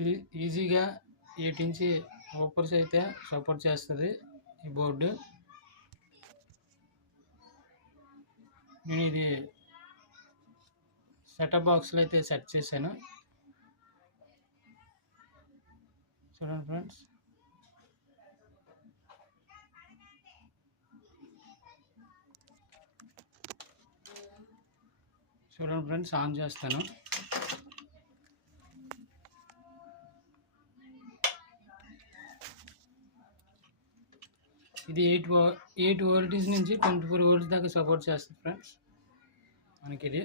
ఇది ఈజీగా 8 ఇంచ్ ఊపర్స్ అయితే సపోర్ట్ చేస్తుంది ఈ బోర్డు. నేను ఇది సెటప్ బాక్స్లో అయితే సెట్ చేశాను. చూడండి ఫ్రెండ్స్, ఆన్ చేస్తాను. ఇది 8 వోల్టేజ్ నుంచి 24 వోల్ట్స్ దాకా సపోర్ట్ చేస్తుంది ఫ్రెండ్స్ మనకి ఇది.